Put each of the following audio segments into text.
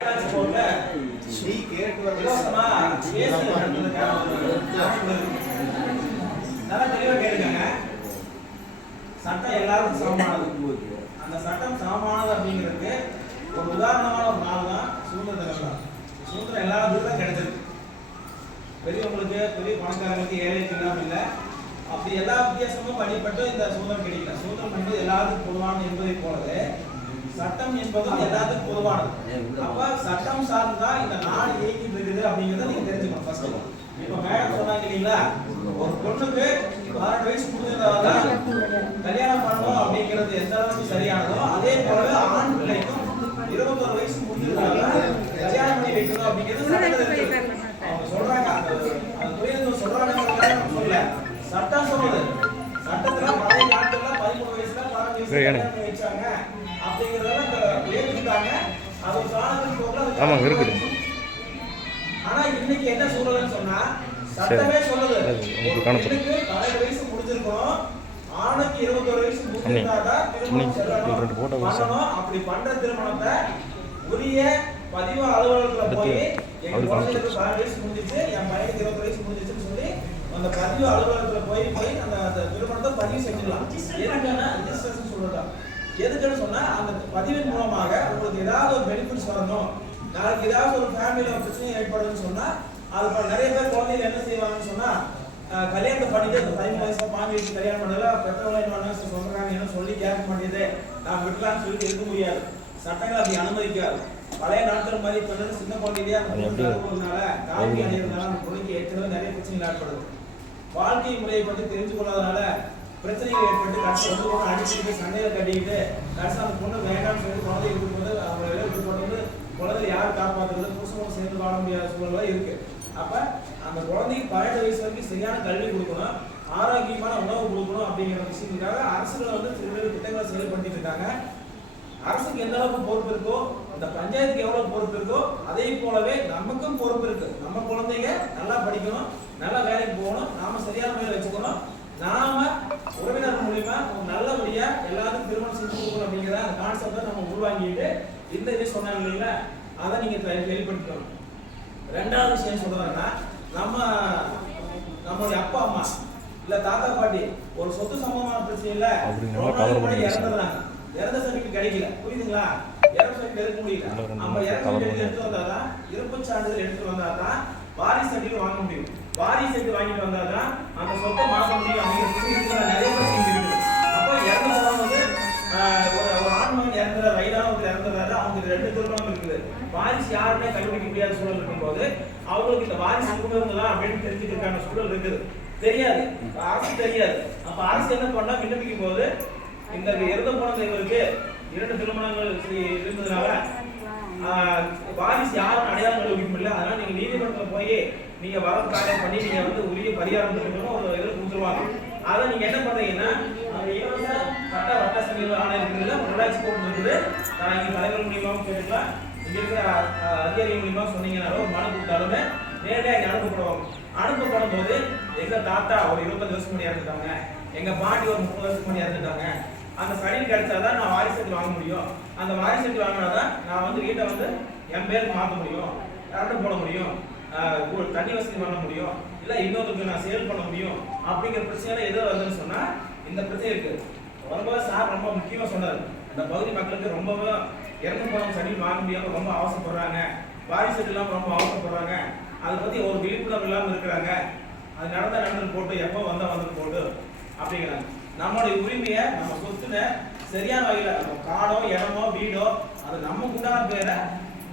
சட்டம் எல்லாருக்கும் சமமானது. அந்த சட்டம் சமமானது அப்படிங்கிறதுக்கு ஒரு உதாரணமான ஒரு நாள் தான் சுதந்திர தினம். சுதந்திரம் எல்லாருக்கும் தான் கிடைச்சிருக்கு. பெரியவங்களுக்கு, பெரிய பணக்காரங்களுக்கு, ஏழைக்கு எல்லாம் இல்லை. அப்படி எல்லா வித்தியாசமும் வழிபட்டு இந்த சுதந்திரம் கிடைக்கல. சுதந்திரம் என்பது எல்லாத்துக்கும் பொதுவானது என்பதை போலவே சட்டம் என்பதும் எல்லாத்துக்கும் பொதுவானது. அப்ப சட்டம் சார்ந்துதான் இந்த நாடு இயங்கிட்டு இருக்குது அப்படிங்கிறத நீங்க தெரிஞ்சுக்கணும். ஃபர்ஸ்ட் இப்ப மேடம் சொன்னாங்க இல்லைங்களா, ஒரு பொண்ணுக்கு 18 வயசு முடிஞ்சதால கல்யாணம் பண்ணணும் அப்படிங்கிறது எந்த அளவுக்கு சரியானதோ அதே போல ஆண் பிள்ளைக்கும் 21 வயசு முடிஞ்சதால கல்யாணம் பண்ணி வைக்கணும் அப்படிங்கிறது சட்டத்தில் அவங்க சொல்றாங்க. அந்த துறையில சொல்றாங்க சொல்ல சட்டம் சொல்லுது. சட்டத்துல பழைய நாட்கள்ல 13 வயசுல 15 வயசுல வச்சாங்க அப்படிங்கறத ஏத்துட்டாங்க. அது காலத்துக்கு போகல. ஆமா இருக்குது. ஆனா இன்னைக்கு என்ன சூழல்னு சொன்னா சட்டமே சொல்லுது உங்களுக்கு 18 வயசு முடிஞ்சிருக்கணும், ஆணுக்கு 21 வயசு முடிஞ்சிருந்தாதான் திருமணம் பண்ணணும். அப்படி பண்ற திருமணத்தை உரிய பதிவு அலுவலகத்துல போய் எங்க குழந்தைக்கு 18 வயசு முடிஞ்சிச்சு, என் பையனுக்கு 20 வயசு முடிஞ்சிச்சுன்னு சொல்லி அந்த பதிவு அலுவலகத்துல போய் அந்த திருமணத்தை பதிவு செஞ்சிடலாம். எதுக்குன்னா ரிஜிஸ்ட்ரேஷன் சொல்றதா, எதுக்குன்னு சொன்னா அந்த பதிவின் மூலமாக உங்களுக்கு ஏதாவது ஒரு பெனிஃபிட்ஸ் வரணும். நாளைக்கு ஏதாவது ஒரு ஃபேமிலியில ஒரு பிரச்சனை ஏற்படுதுன்னு சொன்னா அது நிறைய பேர் குழந்தைகள் என்ன செய்வாங்கன்னு சொன்னா கல்யாணத்தை பண்ணிட்டு அந்த 13 வயசுல 15 வயசு கல்யாணம் பண்ணல பெற்றவங்க என்ன சொல்றாங்க என்ன சொல்லி கேட்க மாட்டேது, நான் விடலாம்னு சொல்லிட்டு இருக்க முடியாது. சட்டங்கள் அப்படி அனுமதிக்காது. பழைய நாட்கள் மாதிரி பண்ணது சின்ன குழந்தையா போகிறதுனால கால்வி அடைகிறதுனால அந்த குழந்தைக்கு ஏற்கனவே நிறைய பிரச்சனைகள் ஏற்படுது. வாழ்க்கை முறையை பற்றி தெரிஞ்சு கொள்ளாதனால பிரச்சனைகள் ஏற்பட்டு கடைசி வந்து பொண்ணு அடிச்சுட்டு சண்டையில கட்டிக்கிட்டு கடைசி அந்த பொண்ணு வேண்டாம்னு சொல்லி குழந்தை இருக்கும்போது அவங்க விட்டு போட்டு குழந்தை யார் காப்பாற்றுறது, புருஷனும் சேர்ந்து வாழ முடியாத சூழல் இருக்கு. அப்ப அந்த குழந்தைக்கு 18 வயசு வரைக்கும் சரியான கல்வி கொடுக்கணும், ஆரோக்கியமான உணவு கொடுக்கணும் அப்படிங்கிற விஷயத்துக்காக அரசுகள் வந்து திருவிழா திட்டங்களை செயல்படுத்திட்டு இருக்காங்க. அரசுக்கு எந்த அளவுக்கு பொறுப்பு இருக்கோ, அந்த பஞ்சாயத்துக்கு எவ்வளவு பொறுப்பு இருக்கோ அதே போலவே நமக்கும் பொறுப்பு இருக்கு. நம்ம குழந்தைங்க நல்லா படிக்கணும், நல்லா வேலைக்கு போகணும், நாம சரியான முறையில் வச்சுக்கணும், நாம உறவினர் மூலியமா நல்லபடியா எல்லாத்துக்கும் திருமணம் செஞ்சு கொடுக்கணும் அப்படிங்கிற அந்த கான்செப்டை நம்ம உருவாங்கிட்டு இந்த இது சொன்னாங்க இல்லைங்களா, அதை நீங்க வெளிப்படுத்தணும். ரெண்டாவது விஷயம் சொல்றதுன்னா நம்மளுடைய அப்பா அம்மா இல்ல தாத்தா பாட்டி ஒரு சொத்து சம்பந்தமான பிரச்சனை இல்ல இறந்துடுறாங்க, இறந்த சர்டிபிகேட் கிடைக்கல, புரியுதுங்களா, இறப்பு சர்டிபிகேட் எடுக்க முடியல. நம்ம இறப்பு சர்டிபிகேட் எடுத்து வந்தாதான், இறப்பு சான்றிதழ் எடுத்து வந்தாதான் வாரிசு சர்டிபிகேட் வாங்க முடியும். வாரிசு சர்டிபிகேட் வாங்கிட்டு வந்தாதான் அந்த சொத்தை மாற்ற முடியும் அப்படிங்கிற நிறைய பிரச்சனை இருக்கு. அப்போ இறந்து போகும்போது ஒரு ஆண்மகன் இறந்துற வயதான ஒரு இறந்துறாரு, அவங்களுக்கு 2 திருமணம் இருக்குது, வாரிசு யாருமே கண்டுபிடிக்க முடியாத சூழல் இருக்கும்போது அவங்களுக்கு இந்த வாரிசு இருக்கும்போது அப்படின்னு தெரிஞ்சுக்கிறதுக்கான சூழல் இருக்குது. தெரியாது, அரசு தெரியாது. அப்ப அரசு என்ன பண்ணா விண்ணப்பிக்கும் போது இந்த இறந்து போனவங்களுக்கு 2 திருமணங்கள் இருந்ததுனால வாரிசு யாரும் அடையாளம் கண்டுபிடிக்க முடியல. அதனால நீங்க நீதிமன்றத்தில் போய் நீங்க வழக்கு தாக்கல் பண்ணி நீங்க வந்து உரிய பரிகாரம் ஒரு இதில் கொடுத்துருவாங்க. அதை நீங்க என்ன பண்றீங்கன்னா இலவச சட்ட வட்ட சமீப ஆணையம் இருக்குதுல, உள்ளாட்சி கோர்ட் இருக்குது, இங்க தலைவர் மூலியமாவும் கேட்டுக்கலாம், இங்க இருக்கிற அதிகாரி மூலியமா சொன்னீங்கன்னாலும் ஒரு மனு கொடுத்தாலுமே நேரடியாக இங்க அனுப்பப்படுவாங்க. அனுப்பப்படும் போது எங்க தாத்தா ஒரு 25 வருஷம் முன்னாடி இறந்துட்டாங்க, எங்க பாட்டி ஒரு 30 வருஷத்துக்கு முன்னாடி இறந்துட்டாங்க, அந்த சர்டிஃபிகேட் கிடைச்சாதான் நான் வாரிசு சர்டிஃபிகேட் வாங்க முடியும். அந்த வாரிசு சர்டிஃபிகேட் வாங்கினாதான் நான் வந்து வீட்டை வந்து என் பேருக்கு மாற்ற முடியும், கரண்ட் போட முடியும், தண்ணி வசதி பண்ண முடியும், இல்ல இன்னொருத்தருக்கு நான் சேல் பண்ண முடியும் அப்படிங்கிற பிரச்சனை எதோ வருதுன்னு சொன்னா இந்த பிரச்சனை இருக்கு. ரொம்ப சார் ரொம்ப முக்கியமா சொன்னார், இந்த பகுதி மக்களுக்கு ரொம்பவே இறந்து போன சர்டிஃபிகேட் வாங்க முடியாம ரொம்ப அவசரப்படுறாங்க, வாரிசு இல்லாம ரொம்ப அவசரப்படுறாங்க, அதை பத்தி ஒரு விழிப்புணர்வு இல்லாமல் இருக்கிறாங்க, அது நடந்து போட்டு எப்போ வந்து போட்டு அப்படிங்கிறாங்க. நம்மளுடைய உரிமையை நம்ம சொத்துல சரியான வகையில நம்ம காடோ இடமோ வீடோ அது நமக்கு உண்டான பேரை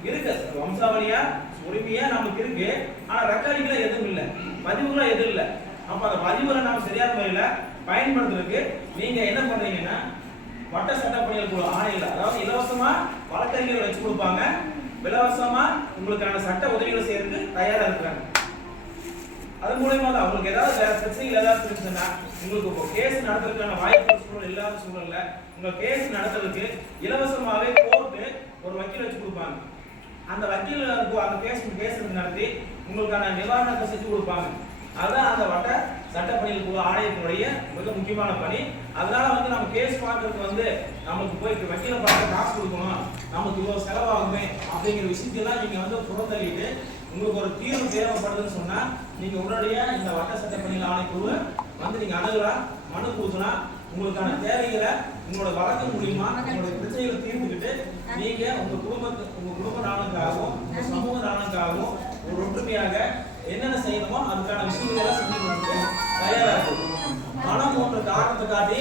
இருக்கு, வம்சாவளியா உரிமையா நமக்கு இருக்கு. ஆனா ரெக்கார்டிங்ல எதுவும் இல்லை, பதிவுகளா எதுவும் இல்லை. அப்ப அந்த பதிவுகளை நாம சரியான முறையில பயன்படுத்துறதுக்கு நீங்க என்ன பண்றீங்கன்னா வட்ட சட்டப்பணிகள் குழு ஆணையில, அதாவது இலவசமா வழக்கறிஞர்கள் வச்சு கொடுப்பாங்க, இலவசமா உங்களுக்கான சட்ட உதவிகளை செய்யறதுக்கு தயாரா இருக்கிறாங்க. அது மூலமா தான் உங்களுக்கு ஏதாவது வேற பிரச்சனைகள் ஏதாவது இருந்துச்சுன்னா உங்களுக்கு கேஸ் நடத்துறதுக்கான வாய்ப்பு சூழல் இல்லாத சூழல்ல உங்க கேஸ் நடத்துறதுக்கு இலவசமாவே கோர்ட்டு ஒரு வக்கீல் வச்சு கொடுப்பாங்க. அந்த வக்கீல் அந்த கேஸ் நடத்தி உங்களுக்கான நிவாரணத்தை செஞ்சு கொடுப்பாங்க. அதான் அந்த வட்ட சட்டப்பணிகள் ஆணையத்தினுடைய மிக முக்கியமான பணி. அதனால வந்து நம்ம கேஸ் பார்க்கறதுக்கு வந்து நமக்கு போய் வக்கீல பார்க்க காசு கொடுக்கணும், நமக்கு இவ்வளவு செலவாகுமே அப்படிங்கிற விஷயத்தெல்லாம் நீங்க வந்து புறந்தள்ளிட்டு உங்களுக்கு ஒரு தீர்வு தேவைப்படுதுன்னு சொன்னா நீங்க உடனடியாக இந்த வட்ட சட்டப்பணிகள் ஆணைக்குழு வந்து நீங்க அணுகலாம், மனு கொடுக்கலாம். உங்களுக்கான தேவைகளை உங்களோட வழக்கு மூலியமா உங்களோட பிரச்சனைகளை தீர்த்துக்கிட்டு நீங்க உங்க குடும்ப நலனுக்காகவும் உங்க சமூக நலனுக்காகவும் ஒரு ஒற்றுமையாக என்னென்ன செய்யணுமோ அதுக்கான விஷயங்களை செஞ்சு கொடுத்து தயாரா இருக்கும். மனம் போன்ற காரணத்தை காட்டி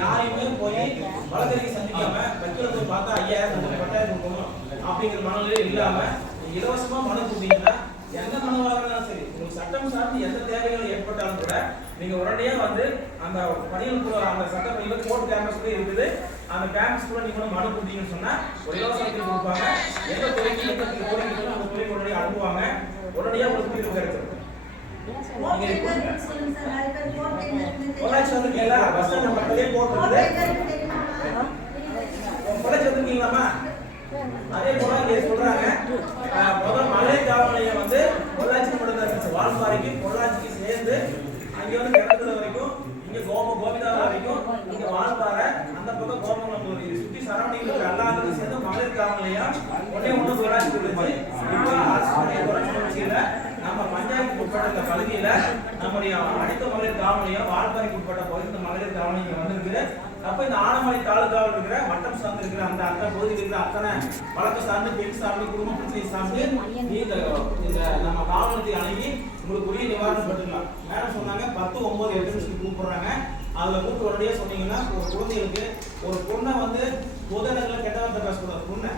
யாரையுமே போய் வழக்கறிஞர் சந்திக்காம வக்கீல போய் பார்த்தா 5000 10,000 கொடுக்கணும் அப்படிங்கிற மனநிலை இல்லாம இலவசமா மனு கொடுத்தீங்கன்னா எந்த மனுவாக இருந்தாலும் சரி, உங்களுக்கு சட்டம் சார்ந்து எந்த தேவைகள் ஏற்பட்டாலும் கூட நீங்க உடனடியா வந்து அந்த பணிகள் அந்த சட்டப்பணியில கோர்ட் கேம்பஸ் கூட இருக்குது, அந்த கேம்பஸ் கூட நீங்க மனு கொடுத்தீங்கன்னு சொன்னா ஒரு இலவசத்தில் கொடுப்பாங்க. எந்த துறைக்கு எந்த துறைக்கு அந்த துறைக்கு உடனடியாக அனுப்புவாங்க, உடனடியாக உங்களுக்கு தீர்வு கிடைச்சிடும். பொள்ளாச்சி வந்துருக்கீங்களா? பஸ் ஸ்டாண்ட் பக்கத்திலே போட்டுருக்குது. பொள்ளாச்சி வந்துருக்கீங்களாமா? அதே போல இங்க சொல்றாங்க முதல் மகளிர் காவல் நிலையம் வந்து பொள்ளாச்சி மட்டும்தான், வால்பாறைக்கு பொள்ளாச்சிக்கு சேர்ந்து அங்க வந்து கிடக்குற வரைக்கும் இங்க கோபிதார வரைக்கும் இங்க வால்பாறை அந்த பக்கம் கோபமங்கலம் இது சுத்தி சரௌண்டிங் இருக்கிற எல்லாத்துக்கும் சேர்ந்து மகளிர் காவல் நிலையம் ஒண்ணு பொள்ளாச்சி இருந்துச்சு. இப்போ அரசு நம்ம பஞ்சாயத்துக்கு உட்பட்ட இந்த பகுதியில நம்முடைய அனைத்து மகளிர் காவல் நிலையம் வால்பாறைக்கு உட்பட்ட பகுதி மகளிர் காவல் நிலையம் வந்திருக்கு. அப்ப இந்த ஆனமலை தாலுகாவில் இருக்கிற வட்டம் சார்ந்து இருக்கிற அந்த அத்தனை பகுதியில் இருக்கிற அத்தனை வழக்கு சார்ந்து பெண் சார்ந்து குடும்ப பிரச்சனை சார்ந்து இந்த நம்ம காவலத்தை அணுகி உங்களுக்கு உரிய நிவாரணம் பெற்றுக்கலாம். மேடம் சொன்னாங்க 10, 9, 8 நிமிஷத்துக்கு கூப்பிடுறாங்க. அதுல கூப்பிட்டு உடனடியாக சொன்னீங்கன்னா ஒரு குழந்தைகளுக்கு ஒரு பொண்ணை வந்து பொது இடங்களை கெட்ட வார்த்தை பேசக்கூடாது. பொண்ணை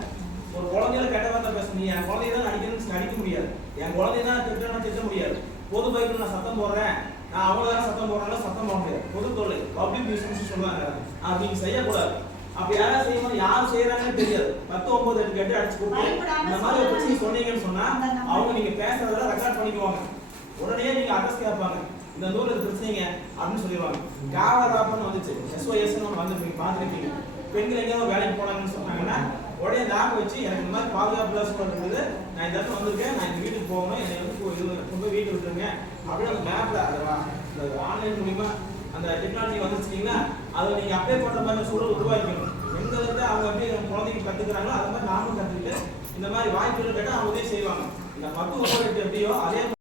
ஒரு குழந்தைகளை கெட்ட வார்த்தை பேசணும். என் குழந்தைய தான் அடிக்கணும்னு அடிக்க முடியாது, என் குழந்தைய தான் திட்ட முடியாது. பொது பைக்கில் நான் சத்தம் போடுறேன், நான் அவ்வளவுதான் சத்தம் போடுறேன், சத்தம் போட முடியாது. பொது தொழில் பப்ளிக் பிசினஸ் சொல்லுவாங்க, அது நீங்க செய்யக்கூடாது. அப்படி யாரும் செய்யணும், யாரும் செய்யறாங்கன்னு தெரியாது. 10, 9, 8 கேட்டு அடிச்சு கூப்பிட்டு இந்த மாதிரி ஒரு பிரச்சனை சொன்னீங்கன்னு சொன்னா அவங்க நீங்க பேசுறதெல்லாம் ரெக்கார்ட் பண்ணிக்குவாங்க. உடனே நீங்க அட்ரஸ் கேட்பாங்க, இந்த நூல் பிரச்சனைங்க அப்படின்னு சொல்லிடுவாங்க. காவலாப்பன்னு வந்துச்சு, SOS வந்து பார்த்துருக்கீங்க. பெண்கள் எங்கேயாவது வேலைக்கு போனாங்கன்னு சொன்னாங்கன்னா உடனே நாக்கு வச்சு எனக்கு இந்த மாதிரி பாதுகாப்பு இருக்குது, நான் இந்த இடத்துல வந்திருக்கேன், நான் இந்த வீட்டுக்கு போகணும், என்னை வந்து கொண்டு போய் வீட்டு விட்டுருங்க அப்படின்னு அந்த மேப்ல அந்த ஆன்லைன் மூலியமா அந்த டெக்னாலஜி வந்துருச்சுங்களா, அதில் நீங்க அப்ளை பண்ற மாதிரி சூழல் உருவாக்கணும். எங்க இருந்து அவங்க அப்படியே குழந்தைக்கு கத்துக்கிறாங்களோ அது மாதிரி நாமும் கத்துக்கிட்டு இந்த மாதிரி வாய்ப்புகள் கேட்டால் அவங்க உதவி செய்வாங்க. இந்த 10, 9, 8 எப்படியோ அதே